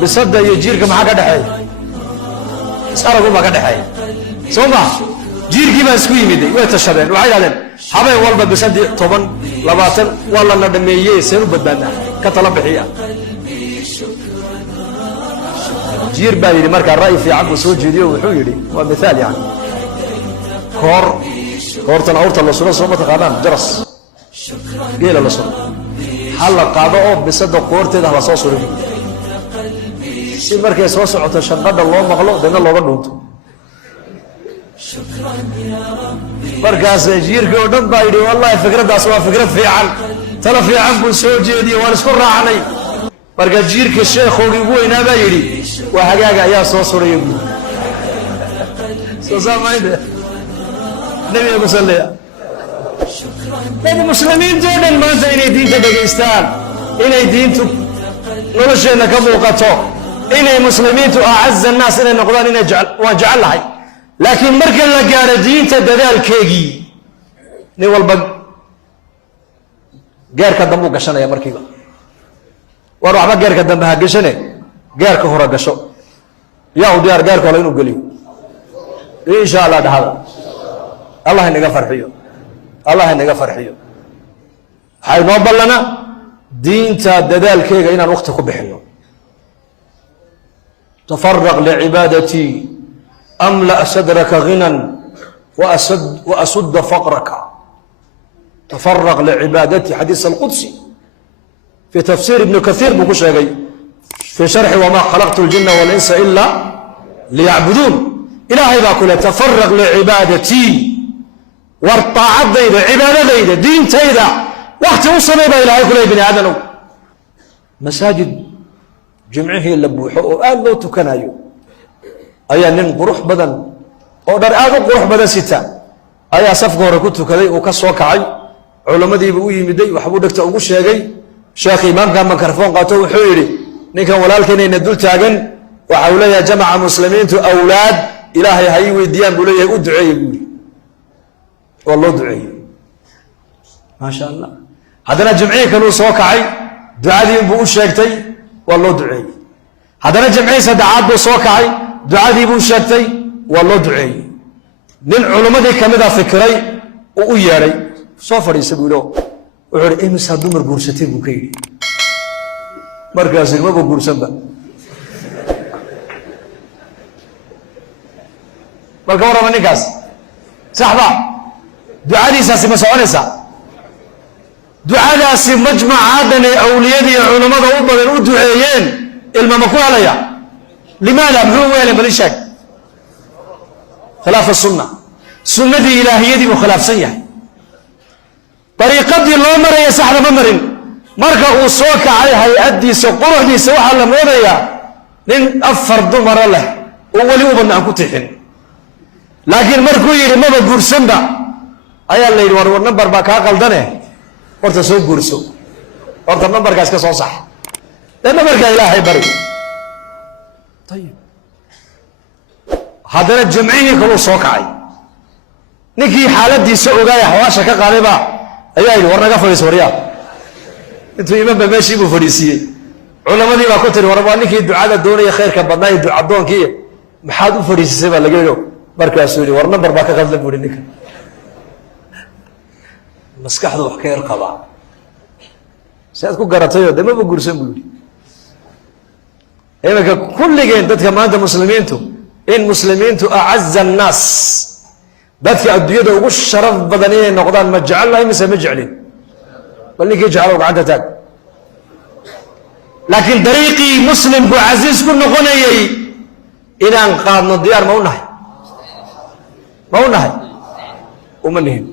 bisada iyo jiirka maxaa ka dhexeeya isaragu baa ka dhexeeya soo ma jiirkii baa isku yimiday way tashadeen waxay dhahdeen habeen walba bisadii 10 20 waa la dhameeyey seen u badbaadnaa ka tala bixiya jiir baa yidhi markaa ra'yi fiican buu soo jeediyo wuxuu yidhi waa mithaal yani koortan awrta la suro soo ma taqaanaan jaras geela la suro hal la qaado oo bisada qoorteeda la soo suro si markay soo socoto shanqadha loo maqlo dana looga dhuunto markaas jiirkii oo dhan baa yidhi wallahi fikraddaas waa fikrad fiican tala fiican buu soo jeediyo waan isku raacnay marka jiirka sheekhoogii ugu weynaa baa yidhi waa hagaaga ayaa soo suraya buuri soo saamaynde nabiga ku salliya dad muslimiinta oo dhan maanta inay diinta dhegaystaan inay diintu nolosheenna ka muuqato inay muslimiintu acaza annaas inay noqdaan waan jecel lahay laakiin marka la gaaro diinta dadaalkeegii nin walba geerka dambe u gashanaya markiiba war waxba geerka dambe ha gashane geerka hore gasho yaa u diyaar geerka hore inuu geliyo insha allah dhahada allah inaga farxiyo allah inaga farxiyo waxay noo ballana diinta dadaalkeega inaan waqti ku bixino tafarraq licibaadatii amla sadraka ghinan وأسد فقرك تفرغ لعبادتي حديث القدسي في تفسير ابن كثير بكشاغي في شرح وما خلقت الجن والإنس إلا ليعبدون إلهي باكله تفرغ لعبادتي والطاعات ديدا عبادة ديدا دين تيدا وقت وصل إلى إلهي كله بني آدم مساجد جمعه اللبوحة وآل لو تكنايو أيا نن قروح بدن oo dhar aad u qurux badan sita ayaa safka hore ku tukaday oo ka soo kacay culimadiiba u yimiday waxbuu dhagta ugu sheegay sheekh imaamka mikrofon qaato wuxuu yiri ninkan walaalkeenayna dul taagan waxa uu leeyahay jamaca muslimiintu awlaad ilaahay hay weydiyaan buu leeyahay u duceeyay buu wallo duceeyay ma sha Allah hadana jimciye kanu soo kacay ducadii buu u sheegtay wallo duceeyay hadana jimciye sadaad buu soo kacay ducadii buu sheegtay والله دعي نين علماء كمدا فكري او ييري سو فريسه بيلو وحور امس دمر غورستي بو كيي markaas ilmo guursanba marka warama ninkaas saxba ducadiisaasi ma soconaysa ducadaasi majmacaadan ee awliyadii culimada u badan u duceeyeen ilmo ma ku halaya limaada muxuu weelay balishak خلاف السنة سنة إلهية دي مخلاف سيئة طريقة دي الله مرة يسحر ممرن مركا وصوك عليها يؤدي سقره دي سوحا لمريا لن أفر دمر له أولي وبن أكو تحن لكن مركو يري مبا قرسن با أيا اللي يرور نمبر باكا قلدنه ورطا سوق قرسو ورطا نمبر كاسكا سو صح لأن مركا إلهي بري طيب هذا الجمعين كلو سوكعي نكي حالتي سوغاي حواشا كقالبا اياي ورنغا فريس وريا انتو ايمان بماشي بو فريسيه علماء دي با كنت وربا نكي دعاء دونيه خيرك بدناي دعاء دونكي maxaad u fariisay ba laga yiro markaas uu war number ba ka qaldan buu ninka maskaxdu wax ka yar qaba saad ku garatay dama bu gursan buu eemaka kulligeen dadka maanta muslimiintu in muslimiintu a'azza an-nas dadka adduunyada ugu sharaf badan inay noqdaan ma jecelahay mise ma jeclin bal ninkii jecel gacanta taag laakiin dariiqii muslim bu aziz ku noqonayay inaan qaadno diyaar ma u nahay uma nihin